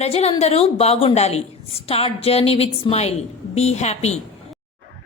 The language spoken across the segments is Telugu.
ప్రజలందరూ బాగుండాలి. Start journey with smile. Be happy.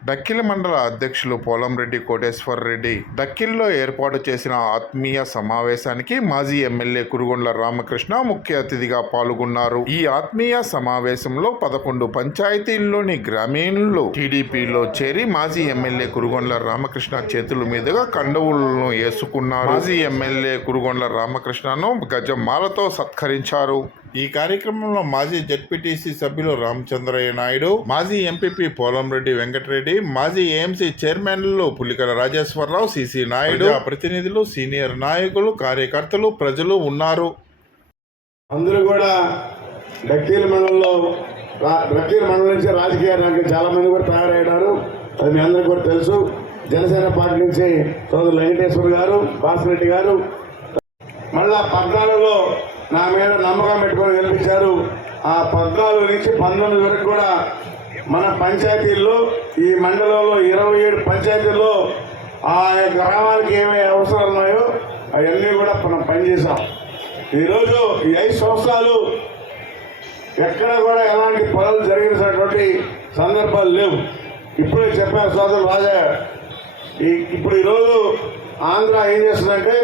Dakkila మండల అధ్యక్షులు పోలంరెడ్డి కోటేశ్వర్ రెడ్డి డక్కిల్లో ఏర్పాటు చేసిన ఆత్మీయ సమావేశానికి మాజీ ఎమ్మెల్యే కురుగొండ్ల రామకృష్ణ ముఖ్య అతిథిగా పాల్గొన్నారు. ఈ ఆత్మీయ సమావేశంలో పదకొండు పంచాయతీల్లోని గ్రామీణులు టీడీపీలో చేరి మాజీ ఎమ్మెల్యే కురుగొండ్ల రామకృష్ణ చేతుల మీదుగా కండవులను వేసుకున్నారు మాజీ ఎమ్మెల్యే కురుగొండ్ల రామకృష్ణను గజమాలతో సత్కరించారు. ఈ కార్యక్రమంలో మాజీ జెడ్పీటీసీ సభ్యులు రామచంద్రయ్య నాయుడు మాజీ ఎంపీపీ పోలంరెడ్డి వెంకటరెడ్డి మాజీ ఏఎంసీ చైర్మన్లు పులికల రాజేశ్వరరావు సిసి నాయుడు ప్రతినిధులు సీనియర్ నాయకులు కార్యకర్తలు ప్రజలు ఉన్నారు. అందరూ కూడా డక్కీల మండలంలో డక్కీల మండలం నుంచి రాజకీయ రంగం చాలా మంది కూడా తయారయ్యారు అది మీ అందరికీ కూడా తెలుసు. జనసేన పార్టీ నుంచి సోదరు వెంకటేశ్వర గారు భాస్కరెడ్డి గారు. మళ్ళా పద్నాలుగులో నా మీద నమ్మకం పెట్టుకొని గెలిపించారు ఆ పద్నాలుగు నుంచి పంతొమ్మిది వరకు కూడా మన పంచాయతీల్లో ఈ మండలంలో ఇరవై ఏడు పంచాయతీల్లో ఆ గ్రామానికి ఏమేమి అవసరాలు ఉన్నాయో అవన్నీ కూడా మనం పనిచేసాం ఈరోజు ఈ ఐదు సంవత్సరాలు ఎక్కడ కూడా ఎలాంటి పనులు జరిగినటువంటి సందర్భాలు లేవు. ఇప్పుడే చెప్పారు సోదరు రాజా ఈ ఇప్పుడు ఈరోజు ఆంధ్ర ఏం చేస్తుందంటే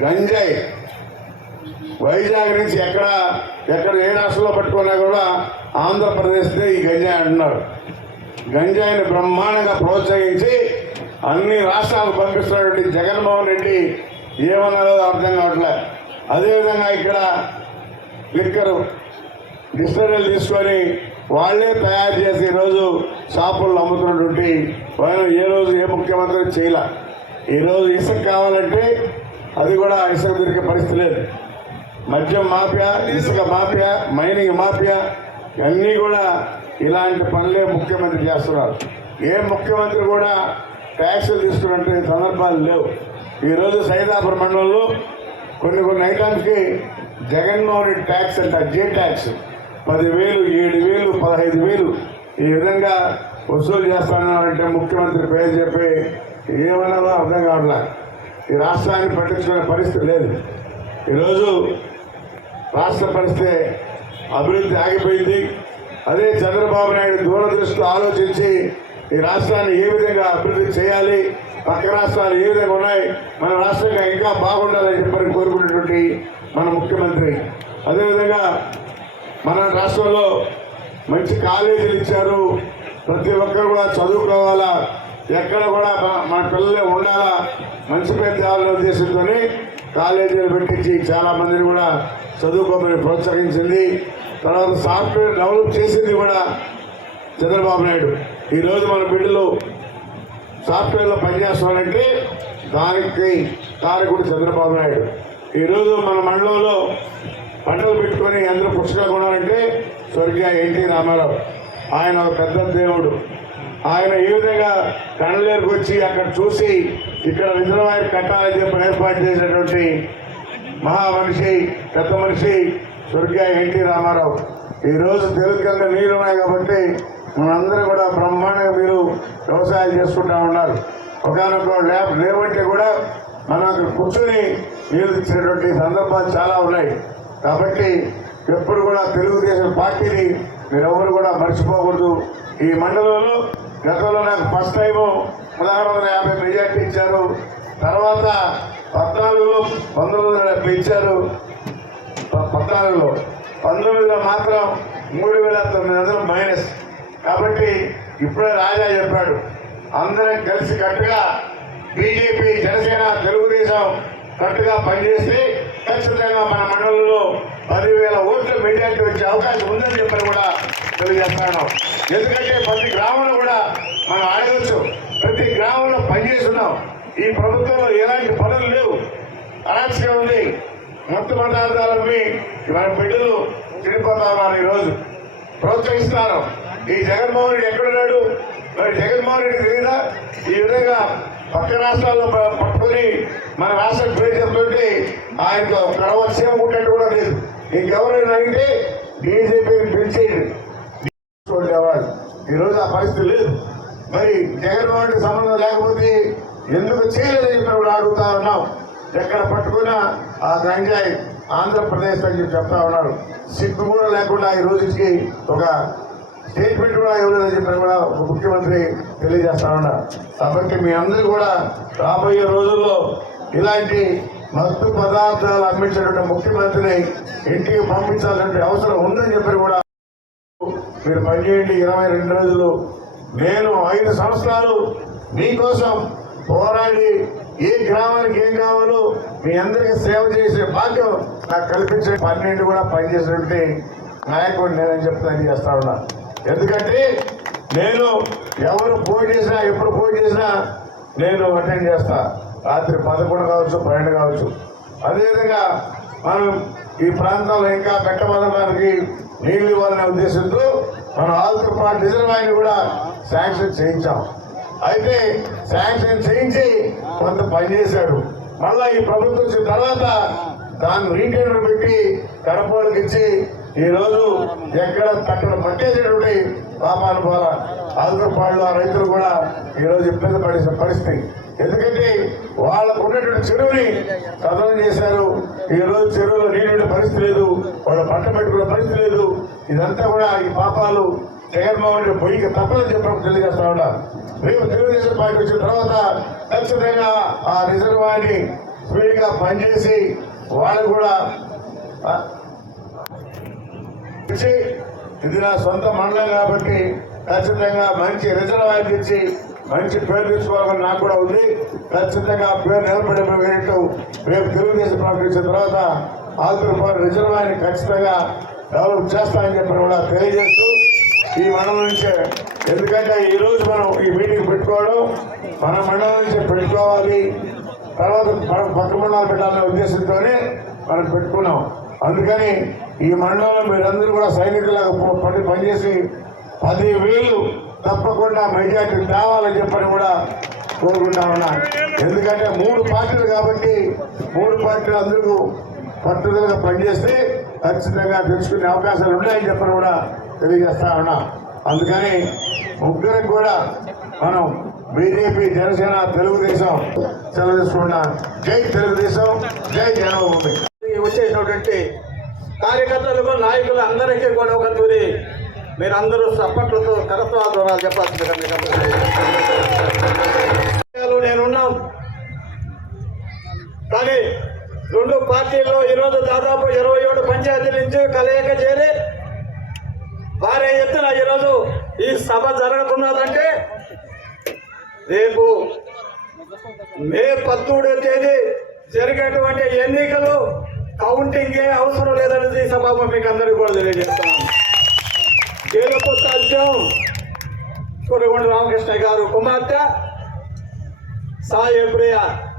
గంజాయి. వైజాగ్ నుంచి ఎక్కడ ఎక్కడ ఏ రాష్ట్రంలో పట్టుకున్నా కూడా ఆంధ్రప్రదేశ్దే ఈ గంజాయి అంటున్నారు. గంజాయిని బ్రహ్మాండంగా ప్రోత్సహించి అన్ని రాష్ట్రాలకు పంపిస్తున్నటువంటి జగన్మోహన్ రెడ్డి ఏమన్నారో అర్థం కావట్లే. అదేవిధంగా ఇక్కడ లిక్కరు డిస్టరీలు తీసుకొని వాళ్ళే తయారు చేసి ఈరోజు షాపుల్లో అమ్ముతున్నటువంటి వాళ్ళు ఏ రోజు ఏ ముఖ్యమంత్రి చేయలే. ఈరోజు ఇసుక కావాలంటే అది కూడా ఇసుక దొరికే పరిస్థితి లేదు. మద్యం మాఫియా ఇసుక మాఫియా మైనింగ్ మాఫియా ఇవన్నీ కూడా ఇలాంటి పనులే ముఖ్యమంత్రి చేస్తున్నారు. ఏ ముఖ్యమంత్రి కూడా ట్యాక్సులు తీసుకున్నట్టు సందర్భాలు లేవు. ఈరోజు సైదాపురం మండలంలో కొన్ని కొన్ని ఐటమ్స్కి జగన్మోహన్ రెడ్డి ట్యాక్స్ అంట జే ట్యాక్స్. పదివేలు ఏడు వేలు పదహైదు వేలు ఈ విధంగా వసూలు చేస్తానంటే ముఖ్యమంత్రి పేరు చెప్పి ఏమన్నారో అర్థం కావట్లే. ఈ రాష్ట్రాన్ని పట్టించుకునే పరిస్థితి లేదు. ఈరోజు రాష్ట్ర పరిస్థితి అభివృద్ధి ఆగిపోయింది. అదే చంద్రబాబు నాయుడు దూరదృష్టితో ఆలోచించి ఈ రాష్ట్రాన్ని ఏ విధంగా అభివృద్ధి చేయాలి పక్క రాష్ట్రాలు ఏ విధంగా ఉన్నాయి మన రాష్ట్రంగా ఇంకా బాగుండాలని చెప్పని కోరుకునేటువంటి మన ముఖ్యమంత్రి. అదేవిధంగా మన రాష్ట్రంలో మంచి కాలేజీలు ఇచ్చారు. ప్రతి ఒక్కరు కూడా చదువుకోవాలా ఎక్కడ కూడా మన- పిల్లలే ఉండాలా మంచి పేరు తేవాలనే చేసిందని కాలేజీలు పెట్టించి చాలా మందిని కూడా చదువుకోమని ప్రోత్సహించింది. తర్వాత సాఫ్ట్వేర్ డెవలప్ చేసింది కూడా చంద్రబాబు నాయుడు. ఈరోజు మన బిడ్డలు సాఫ్ట్వేర్లో పనిచేస్తామంటే దానికి కారకుడు చంద్రబాబు నాయుడు. ఈరోజు మన మండలంలో పంటలు పెట్టుకొని అందరూ పుస్తకాలు కొనాలంటే స్వర్గీయ ఎన్టీ రామారావు. ఆయన ఒక పెద్ద దేవుడు. ఆయన ఏ విధంగా కండలేరుకు వచ్చి అక్కడ చూసి ఇక్కడ రిజర్వాయర్ కట్టాలని చెప్పి ఏర్పాటు చేసినటువంటి మహా మనిషి పెద్ద మనిషి స్వర్గీయ ఎన్టీ రామారావు. ఈరోజు తెలుగుకంగా నీళ్ళు ఉన్నాయి కాబట్టి మనందరూ కూడా బ్రహ్మాండంగా మీరు వ్యవసాయం చేసుకుంటా ఉన్నారు. ఒకనొక ల్యాబ్ లేవంటే కూడా మనం అక్కడ కూర్చొని నీళ్ళు ఇచ్చినటువంటి సందర్భాలు చాలా ఉన్నాయి. కాబట్టి ఎప్పుడు కూడా తెలుగుదేశం పార్టీని మీరెవరు కూడా మర్చిపోకూడదు. ఈ మండలంలో గతంలో నాకు ఫస్ట్ టైము పదహారు వందల యాభై మెజార్టీ ఇచ్చారు. తర్వాత పద్నాలుగులో పంతొమ్మిది వందల డెబ్బై ఇచ్చారు. పద్నాలుగులో పంతొమ్మిదిలో మాత్రం మూడు వేల తొమ్మిది వందలు మైనస్. కాబట్టి ఇప్పుడే రాజా చెప్పాడు అందరం కలిసి కట్టుగా బీజేపీ జనసేన తెలుగుదేశం కట్టుగా పనిచేస్తే ఖచ్చితంగా మన మండలంలో పదివేల ఓట్ల మెజార్టీ వచ్చే అవకాశం ఉందని చెప్పని కూడా తెలియజేస్తాను ఎందుకంటే ప్రతి గ్రామంలో కూడా మనం ఆడవచ్చు ప్రతి గ్రామంలో పనిచేస్తున్నాం. ఈ ప్రభుత్వంలో ఎలాంటి పనులు లేవు. అరాచకం ఉంది. మత్తు పదార్థాలమ్మి మన బిడ్డలు చెడిపోతా ఉన్నారు ఈరోజు. ప్రోత్సహిస్తున్నారు. ఈ జగన్మోహన్ రెడ్డి ఎక్కడున్నాడు? మరి జగన్మోహన్ రెడ్డి తెలియదా ఈ విధంగా పక్క రాష్ట్రాల్లో పట్టుకొని మన రాష్ట్రం పేరు చెప్తుంటే ఆయనకు కడవ సీమ కూడా లేదు. ఇంకెవరైనా అడిగితే బీజేపీని పిలిచేయండి. ఈరోజు ఆ పరిస్థితి లేదు. మరి జగన్మోహన్ సంబంధం లేకపోతే ఎందుకు చేయలేదని చెప్పి కూడా అడుగుతా ఉన్నాం. ఎక్కడ పట్టుకున్నా ఆ గంజాయి ఆంధ్రప్రదేశ్ అని చెప్పి చెప్తా ఉన్నారు. సిగ్గు కూడా లేకుండా ఈ రోజుకి ఒక స్టేట్మెంట్ కూడా ఇవ్వలేదని చెప్పి కూడా ఒక ముఖ్యమంత్రి తెలియజేస్తా ఉన్నారు. కాబట్టి మీ అందరూ కూడా రాబోయే రోజుల్లో ఇలాంటి మత్తు పదార్థాలు అమ్మించినటువంటి ముఖ్యమంత్రిని ఇంటికి పంపించాలంటే అవసరం ఉందని చెప్పి కూడా మీరు పనిచేయండి. ఇరవై రెండు రోజులు నేను ఐదు సంవత్సరాలు మీకోసం పోరాడి ఏ గ్రామానికి ఏం కావాలో మీ అందరికీ సేవ చేసే భాగ్యం నాకు కల్పించే పన్నెండు కూడా పనిచేసినటువంటి నాయకుడు నేనని చెప్తాను చేస్తా ఉన్నా. ఎందుకంటే నేను ఎవరు ఫోన్ చేసినా ఎప్పుడు పోటీ చేసినా నేను అటెండ్ చేస్తా. రాత్రి పదకొండు కావచ్చు పన్నెండు కావచ్చు. అదేవిధంగా మనం ఈ ప్రాంతంలో ఇంకా పెట్టబడడానికి నీళ్ళు ఇవ్వాలనే ఉద్దేశంతో మనం ఆల్తో పాటు రిజర్వాయర్ని కూడా శాంక్షన్ చేయించాం. అయితే శాంక్షన్ చేయించి కొంత పనిచేశాడు మళ్ళా ఈ ప్రభుత్వం వచ్చిన తర్వాత దాన్ని రీటైనర్ పెట్టి కడపలకు ఇచ్చి ఈ రోజు ఎక్కడ అక్కడ పట్టేసేటువంటి పాపాలు పోలా. ఆంధ్రపాడులో ఆ రైతులు కూడా ఈరోజు ఇబ్బంది పడే పరిస్థితి. ఎందుకంటే వాళ్ళకు ఉన్నటువంటి చెరువుని కథనం చేశారు. ఈ రోజు చెరువులో నీళ్ళు పరిస్థితి లేదు వాళ్ళు పంట పెట్టుకునే పరిస్థితి లేదు. ఇదంతా కూడా ఈ పాపాలు జగన్మోహన్ రెడ్డి పొయ్యికి తప్పదని చెప్పడం తెలియజేస్తా ఉన్నా. రేపు తెలుగుదేశం పార్టీ వచ్చిన తర్వాత ఖచ్చితంగా ఆ రిజర్వాయర్ని స్పీడ్ పనిచేసి వాళ్ళు కూడా ఇది నా సొంత మండలం కాబట్టి ఖచ్చితంగా మంచి రిజర్వాయర్ తెచ్చి మంచి పేరు తీసుకోవాలని నాకు కూడా ఉంది. ఖచ్చితంగా ఆ పేరు వేయటం రేపు తెలుగుదేశం ప్రకటించిన తర్వాత ఆంధ్రపాడు రిజర్వాయర్ని ఖచ్చితంగా డెవలప్ చేస్తామని చెప్పి కూడా తెలియజేస్తూ ఈ మండలం నుంచే. ఎందుకంటే ఈరోజు మనం ఈ మీటింగ్ పెట్టుకోవడం మన మండలం నుంచే పెట్టుకోవాలి. తర్వాత మనం పక్క మండలాలు పెట్టాలనే ఉద్దేశంతోనే మనం పెట్టుకున్నాం. అందుకని ఈ మండలంలో మీరందరూ కూడా సైనికులాగా పని పనిచేసి పదివేలు తప్పకుండా మెజార్టీ తేవాలని చెప్పని కూడా కోరుకుంటా ఉన్నా. ఎందుకంటే మూడు పార్టీలు కాబట్టి మూడు పార్టీలు అందరూ పట్టుదలగా పనిచేస్తే ఖచ్చితంగా తెలుసుకునే అవకాశాలు ఉన్నాయని చెప్పని కూడా తెలియజేస్తా ఉన్నా. అందుకని ముగ్గురికి కూడా మనం బీజేపీ జనసేన తెలుగుదేశం సెలవు తీసుకున్నా జై తెలుగుదేశం జై జనభూమి వచ్చేసినటువంటి కార్యకర్తలకు నాయకులు అందరికీ కూడా ఒక తూరి మీరందరూ సప్పట్లతో కరత్వాలు చెప్పాల్సిందిగా మీకు నేనున్నాం కానీ రెండు పార్టీల్లో ఈరోజు దాదాపు ఇరవై ఏడు పంచాయతీల నుంచి కలయిక చేరి భారీ ఎత్తున ఈరోజు ఈ సభ జరుగుతున్నదంటే రేపు మే పదమూడో తేదీ జరిగేటువంటి ఎన్నికలు కౌంటింగ్ ఏ అవసరం లేదనేది ఈ సభ మీకు అందరికీ కూడా తెలియజేస్తున్నాను. గెలుపు సాధ్యం కురగొండ రామకృష్ణ గారు కుమార్తె. సాయి ప్రియ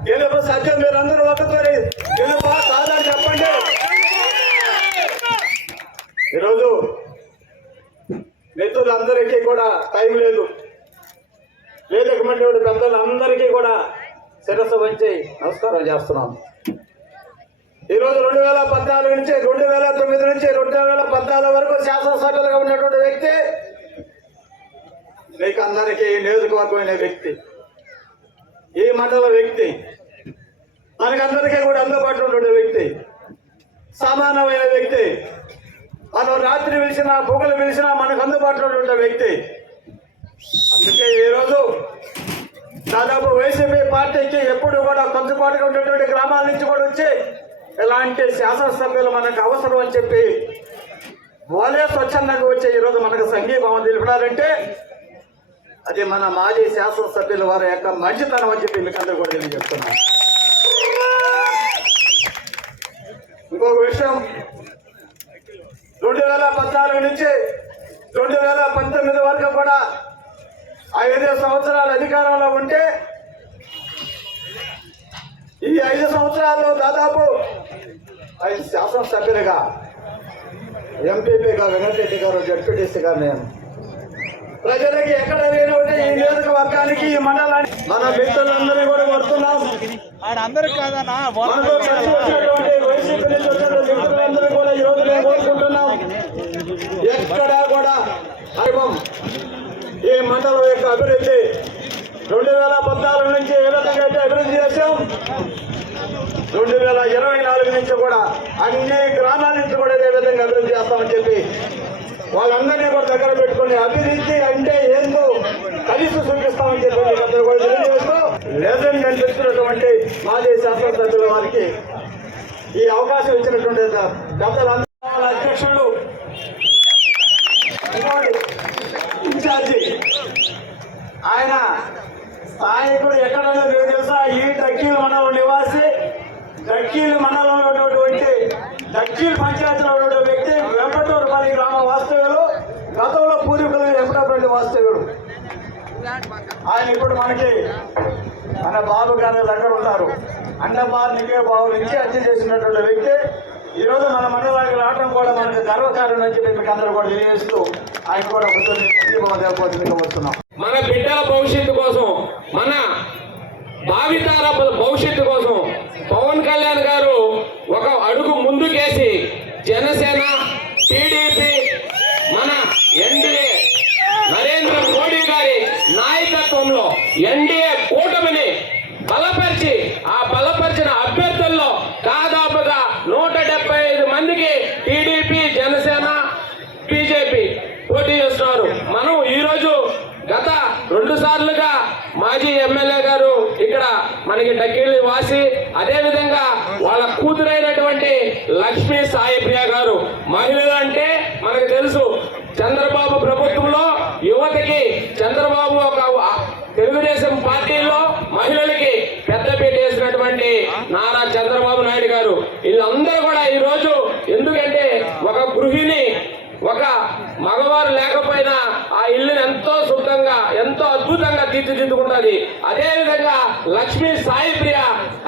గెలుపు సత్యం మీరందరూ ఒకసారి గెలుపు కాదని చెప్పండి. ఈరోజు మిత్రులందరికీ కూడా టైం లేదు. వేదికమైనటువంటి పెద్దలందరికీ కూడా శిరస్సు వచ్చి నమస్కారం చేస్తున్నాను ఈరోజు రెండు వేల పద్నాలుగు నుంచి రెండు వేల తొమ్మిది నుంచి రెండు వేల పద్నాలుగు వరకు శాసనసభ్యులుగా ఉన్నటువంటి వ్యక్తి మీకు అందరికీ నియోజకవర్గమైన వ్యక్తి. ఈ మండల వ్యక్తి. మనకందరికీ కూడా అందుబాటులో ఉండే వ్యక్తి. సమానమైన వ్యక్తి. మనం రాత్రి పిలిచినా పొగలు పిలిచినా మనకు అందుబాటులో ఉండే వ్యక్తి. అందుకే ఈరోజు దాదాపు వైసీపీ పార్టీకి ఎప్పుడు కూడా కొంచెపాటుగా ఉన్నటువంటి గ్రామాల నుంచి కూడా వచ్చి ఇలాంటి శాసనసభ్యులు మనకు అవసరం అని చెప్పి వాళ్ళే స్వచ్ఛందంగా వచ్చే ఈరోజు మనకు సంఘీభావం తెలిపినారంటే అది మన మాజీ శాసనసభ్యుల వారి యొక్క మంచితనం అని చెప్పి మీకు అందరూ కూడా తెలియజేస్తున్నాను ఇంకొక విషయం రెండు వేల పద్నాలుగు నుంచి రెండు వేల పంతొమ్మిది వరకు కూడా ఐదు సంవత్సరాలు అధికారంలో ఉంటే ఈ ఐదు సంవత్సరాల్లో దాదాపు ఐదు శాసనసభ్యులుగా ఎంపీపీగా వెంకటరెడ్డి గారు జడ్పీటీసీ గారు నేను. ప్రజలకి ఎక్కడ లేనటువంటి ఈ నియోజకవర్గానికి ఈ మండలానికి మన మిత్రులందరూ కూడా వస్తున్నాం అందరికి కాదన్నా వైసీపీ నుంచి మిత్రులందరూ కూడా ఈ రోజు మేము కోరుకుంటున్నాం. ఎక్కడా కూడా ఈ మండలం యొక్క అభివృద్ధి రెండు వేల పద్నాలుగు నుంచి ఏ విధంగా అయితే అభివృద్ధి చేశాం రెండు వేల ఇరవై నాలుగు నుంచి కూడా అన్ని గ్రామాల నుంచి కూడా ఇదే విధంగా అభివృద్ధి చేస్తామని చెప్పి వాళ్ళందరినీ కూడా దగ్గర పెట్టుకుని అభివృద్ధి అంటే ఏందో కలిసి చూపిస్తామని చెప్పి మీకు అందరూ కూడా తెలియజేస్తూ లెజెండ్ అనిపిస్తున్నటువంటి మాజీ శాసనసభ్యుల వారికి ఈ అవకాశం ఇచ్చినటువంటి పెద్దలందరూ వాళ్ళ అధ్యక్షులు ఇన్ఛార్జి. ఆయన స్థానికుడు ఎక్కడైనా మీరు తెలుసా? ఈ డక్కీలు మండలం నివాసి దక్కీలు మండలంలో ఉన్నటువంటి దక్కీలు పంచాయతీలో ఉన్న వ్యక్తి వెంకటూరుపల్లి గ్రామ వాస్తవ్యులు గతంలో పూర్వీకులు వెంకటపల్లి వాస్తవ్యుడు ఆయన ఇప్పుడు మనకి మన బాబు గారి దగ్గర ఉన్నారు అండమాన్ నికే బాబు నుంచి హత్య చేసినటువంటి వ్యక్తి. ఈరోజు మన మండలానికి రావడం కూడా మనకు గర్వకారణం అని చెప్పి మీకు అందరూ కూడా తెలియజేస్తూ ఆయన కూడా కూర్చొని దేవపోతుందిగా వస్తున్నాం మన బిడ్డల భవిష్యత్తు కోసం మన భావితర భవిష్యత్తు కోసం పవన్ కళ్యాణ్ గారు ఒక అడుగు ముందుకేసి జనసేన టీడీపీ మన ఎన్డీఏ నరేంద్ర మోడీ గారి నాయకత్వంలో ఎన్డీఏ కూటమిని బలపరిచి ఆ బలపరిచిన అభ్యర్థుల్లో దాదాపుగా నూట డెబ్బై ఐదు మందికి టీడీపీ జనసేన బీజేపీ పోటీ చేస్తున్నారు మనం ఈరోజు గత రెండు సార్లుగా మాజీ ఎమ్మెల్యే గారు ఇక్కడ మనకి డక్కిళ్ళి వాసి అదే విధంగా వాళ్ళ అంటే లక్ష్మీ సాయిప్రియ గారు. మహిళలు అంటే మనకు తెలుసు చంద్రబాబు ప్రభుత్వంలో యువతకి చంద్రబాబు ఒక తెలుగుదేశం పార్టీలో మహిళలకి పెద్దపీట వేసినటువంటి నారా చంద్రబాబు నాయుడు గారు. వీళ్ళందరూ కూడా ఈ రోజు ఎందుకంటే ఒక గృహిణి ఒక మగవారు లేకపోయినా ఆ ఇల్లుని ఎంతో శుద్ధంగా ఎంతో అద్భుతంగా తీర్చిదిద్దుకుంటుంది. అదే విధంగా లక్ష్మీ సాయి ప్రియ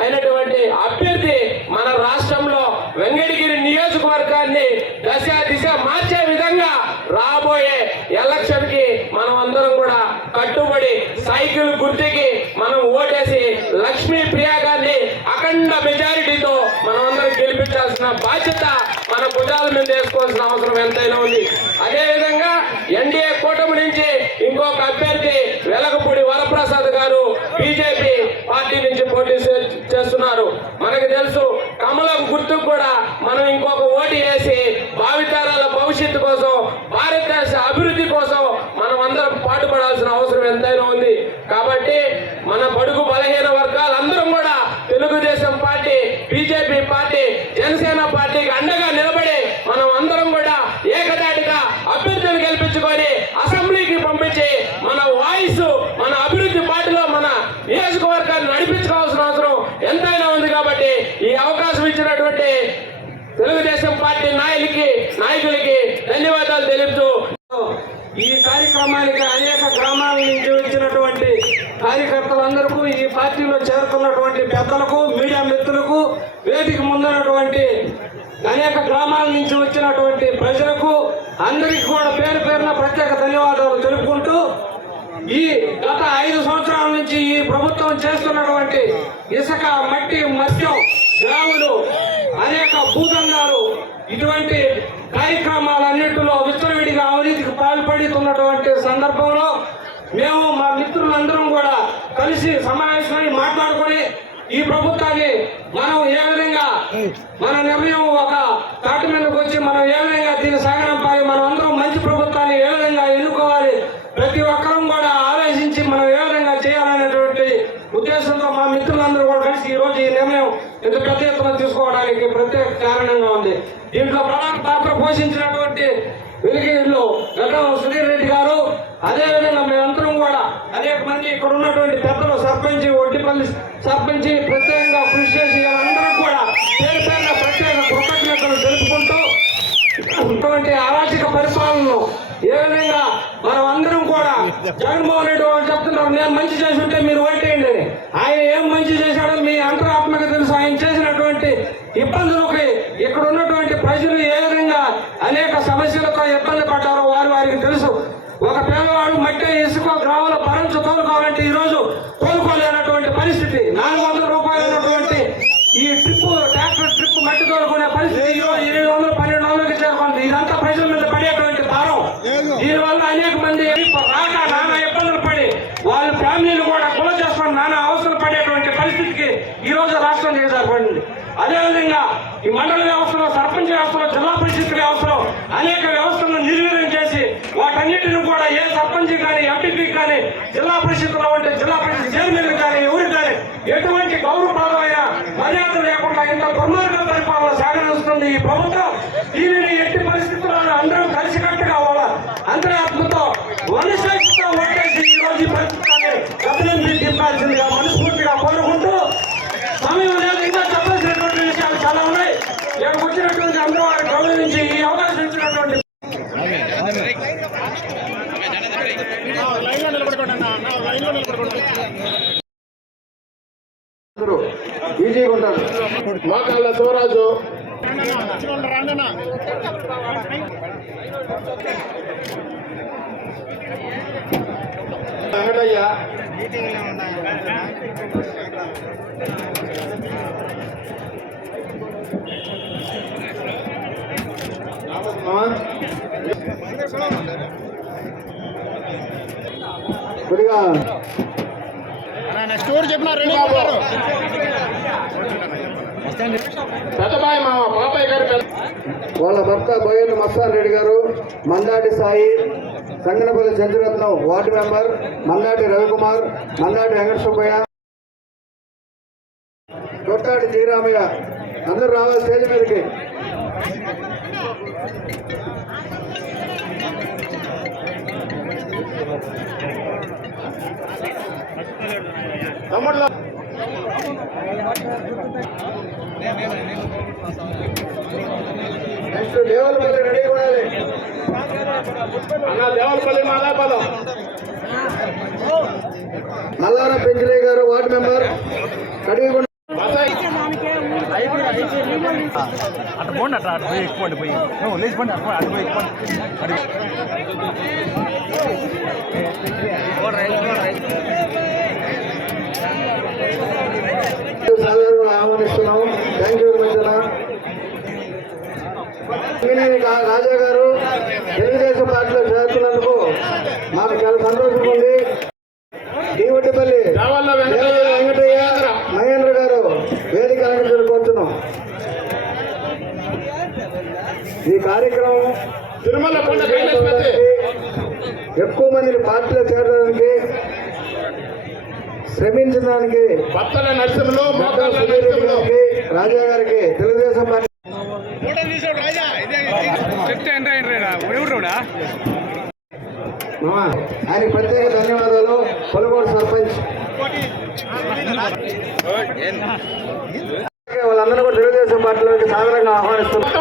అయినటువంటి అభ్యర్థి మన రాష్ట్రంలో వెంకటగిరి నియోజకవర్గాన్ని దశ దిశ మార్చే విధంగా రాబోయే ఎలక్షన్కి మనం అందరం కూడా కట్టుబడి సైకిల్ గుర్తుకి మనం ఓటేసి లక్ష్మీ ప్రియా గారిని అఖండ మెజారిటీతో మనం అందరం గెలిపించాల్సిన బాధ్యత మన భుజాల మీద వేసుకోవాల్సిన అవసరం ఎంతైనా ఉంది. అదే విధంగా ఎన్డీఏ కూటమి నుంచి ఇంకొక అభ్యర్థి వెలగపూడి వరప్రసాద్ గారు బీజేపీ పార్టీ నుంచి పోటీ చేస్తున్నారు. మనకు తెలుసు కమలం గుర్తుకు కూడా మనం ఇంకొక ఓటు వేసి భావితరాల భవిష్యత్తు కోసం భారతదేశ అభివృద్ధి కోసం మనం అందరం పాటుపడాల్సిన అవసరం ఎంతైనా ఉంది. కాబట్టి మన బడుగు బలహీన వర్గాలందరం కూడా Telugu Desam party BJP party Janasena పార్టీకి అండగా నిలబడి మనం అందరం కూడా ఏకదాటిగా అభ్యర్థులు గెలిపించుకొని అసెంబ్లీకి పంపించి మన వాయిస్ మన అభివృద్ధి పార్టీలో మన నియోజకవర్గాన్ని నడిపించుకోవాల్సిన అవసరం ఎంతైనా ఉంది కాబట్టి ఈ అవకాశం ఇచ్చినటువంటి తెలుగుదేశం పార్టీ నాయకులకి నాయకులకి ధన్యవాదాలు తెలుపుతూ ఈ కార్యక్రమానికి అనేక గ్రామాల నుంచి వచ్చినటువంటి కార్యకర్తలందరికీ ఈ పార్టీలో చేరుతున్నటువంటి పెద్దలకు మీడియా మిత్రులకు ఉన్నటువంటి అనేక గ్రామాల నుంచి వచ్చినటువంటి ప్రజలకు అందరికీ కూడా పేరు పేరున ప్రత్యేక ధన్యవాదాలు తెలుపుకుంటూ ఈ గత ఐదు సంవత్సరాల నుంచి ఈ ప్రభుత్వం చేస్తున్నటువంటి ఇసుక మట్టి మద్యం గ్రాములు అనేక భూదందాలు ఇటువంటి కార్యక్రమాలన్నింటిలో విచ్చలవిడిగా అవినీతికి పాల్పడుతున్నటువంటి సందర్భంలో మేము మా మిత్రులందరం కూడా కలిసి సమావేశమై మాట్లాడుకొని ఈ ప్రభుత్వాన్ని మనం ఏ విధంగా మన నిర్ణయం ఒక తాటి మీదకి వచ్చి మనం ఏ విధంగా దీన్ని సాగనంపాలి మనం అందరం మంచి ప్రభుత్వాన్ని ఏ విధంగా ఎన్నుకోవాలి ప్రతి ఒక్కరం కూడా ఆలోచించి మనం ఏ విధంగా చేయాలనేటువంటి ఉద్దేశంతో మా మిత్రులందరూ కూడా కలిసి ఈ రోజు ఈ నిర్ణయం ఇంత పెద్ద ఎత్తున తీసుకోవడానికి ప్రత్యేక కారణంగా ఉంది దీంట్లో ప్రధాన పాత్ర పోషించినటువంటి వెలిగిరిలో గతం సుధీర్ రెడ్డి గారు అదేవిధంగా మేమందరం కూడా అనేక మంది ఇక్కడ ఉన్నటువంటి పెద్దలు సర్పంచ్ ఒడ్డిపల్లి సర్పంచ్ ప్రత్యేకంగా కృషి చేసి అందరూ కూడా పేరు పేరున ప్రత్యేక కృతజ్ఞతలు తెలుపుకుంటూ ఇటువంటి అరాచక పరిపాలనను ఏ విధంగా మనం అందరం కూడా జగన్మోహన్ రెడ్డి వాళ్ళు చెప్తున్నారు నేను మంచి చేసి ఉంటే మీరు ఓటేయండి అని. ఆయన ఏం మంచి చేశాడో మీ అంతరాత్మక తెలుసు ఆయన చేసినటువంటి ఇబ్బందులకి ఇక్కడ ఉన్నటువంటి ప్రజలు ఏ విధంగా అనేక సమస్యలతో ఇబ్బంది పడ్డారో వారు వారికి తెలుసు. ఒక పేదవాడు మట్టి ఇసుక గ్రామంలో పరంచు కోరుకోవాలంటే ఈ రోజు పరిస్థితి. నాలుగు వందల రూపాయలు ఉన్నటువంటి ఈ ట్రిప్ ట్రాక్టర్ ట్రిప్ మట్టి తోలుకునే పరిస్థితి ఈ రోజు ఎనిమిది వందలు పన్నెండు వందలకి చేరుకుంది ఇదంతా ప్రజల మీద పడేటువంటి భారం దీనివల్ల అనేక మంది రాక నానా ఇబ్బందులు పడి వాళ్ళ ఫ్యామిలీలు కూడా కుల చేసుకొని నానా అవసరం పడేటువంటి పరిస్థితికి ఈ రోజు రాష్ట్రం చేసారు అదేవిధంగా ఈ మండల వ్యవస్థలో సర్పంచ్ వ్యవస్థలో జిల్లా పరిషత్ వ్యవస్థలో అనేక వ్యవస్థలను నిర్వీర్యం చేసి వాటన్నిటిని కూడా ఏ సర్పంచ్ కానీ ఎంపీపీ కానీ జిల్లా పరిషత్లో ఉంటే జిల్లా పరిషత్ చైర్మన్ కానీ ఎవరు కానీ ఎటువంటి గౌరవప్రదమైన మర్యాద లేకుండా ఇంత దుర్మార్గ పరిపాలన సాగనిస్తుంది ఈ ప్రభుత్వం. దీనిని ఎట్టి పరిస్థితుల్లో అందరం కలిసికట్టుగా వాళ్ళ అంతరాత్మతో మనుషులతో ఓటేసి ఈ రోజు ఈ ప్రభుత్వాన్ని మనస్ఫూర్తిగా కోరుకుంటూ సమయం లేదు ఇంకా చెప్పాల్సినటువంటి విషయాలు చాలా ఉన్నాయి ఇక్కడికి వచ్చినటువంటి అందరూ వారిని గౌరవించి ఈ అవకాశం ఇచ్చినటువంటి అందరూ ఈజీగా ఉంటారు. మోకాళ్ళ శివరాజు. వెంకటయ్య కొద్దిగా స్టోర్ చెప్పిన రెడీ ఉంటారు పెద్దబాయి మామ బాబాయ్ గారు వాళ్ళ భర్త బోయన్న మస్తాన్ రెడ్డి గారు మందాటి సాయి సంగనపల్లి చంద్రరత్నం వార్డు మెంబర్ మందాటి రవికుమార్ మందాటి వెంకట సుబ్బయ్య కొట్టాటి జీరామయ్య అందరూ రావాలి స్టేజ్ మీదకి. తమ్ముళ్ళు నెక్స్ట్ దేవలపల్లి రెడీ ఉండాలి అన్న మాదాపదం. మల్లారం గారు వార్డు మెంబర్. అటు పోండి అట్లా అటు పోయి ఎక్కువండి పోయి నువ్వు లేచిపోండి అటు అటు పోయి. ఎక్కువండి ఆహ్వానిస్తున్నాం థ్యాంక్ యూ వెరీ మచ్ అన్న రాజా గారు తెలుగుదేశం పార్టీలో చేరుతున్నందుకు మాకు చాలా సంతోషంగా ఉంది. దీవట్టిపల్లి దేవల్ల వెంకటయ్య? మహేంద్ర గారు వేదిక కోరుతున్నాం. ఈ కార్యక్రమం తిరుమల ఎక్కువ మందిని పార్టీలో చేరడానికి శ్రమించడానికి నరసింహులు గారికి రాజా గారికి తెలుగుదేశం పార్టీ ఆయనకి ప్రత్యేక ధన్యవాదాలు. పొలగోడు సర్పంచ్. వాళ్ళందరూ కూడా తెలుగుదేశం పార్టీలోకి సాధారణంగా ఆహ్వానిస్తున్నారు